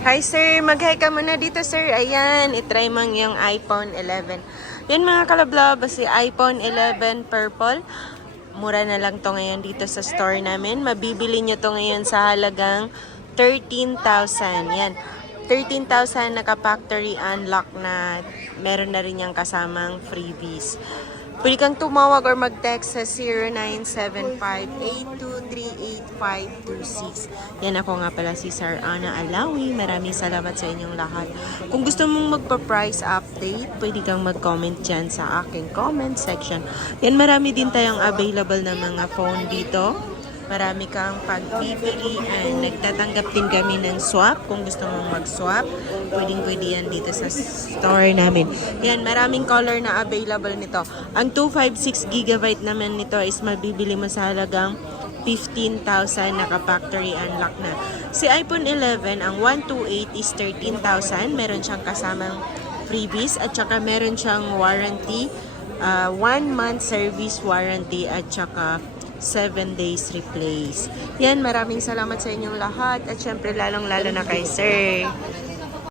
Hi sir, mag-hi ka muna dito sir. Ayan, itry mo yung iPhone 11. Yan mga kalablab, si iPhone 11 purple. Mura na lang to ngayon dito sa store namin. Mabibili nyo to ngayon sa halagang 13,000. Yan, 13,000 naka-factory unlock na. Meron na rin yung kasamang freebies. Pwede kang tumawag or mag-text sa 0975-823-8526. Yan, ako nga pala si Sir Ana Alawi. Maraming salamat sa inyong lahat. Kung gusto mong magpa-price update, pwede kang mag-comment dyan sa aking comment section. Yan, marami din tayong available na mga phone dito. Marami kang pagpipilian. Nagtatanggap din kami ng swap. Kung gusto mong mag-swap, pwedeng-pwede yan dito sa store namin. Yan, maraming color na available nito. Ang 256GB naman nito is mabibili mo sa halagang 15,000 naka-factory unlock na. Si iPhone 11, ang 128 is 13,000. Meron siyang kasamang freebies at saka meron siyang warranty, 1 month service warranty at saka 7 days replace. Yan, maraming salamat sa inyong lahat at syempre lalong-lalo na kay Sir.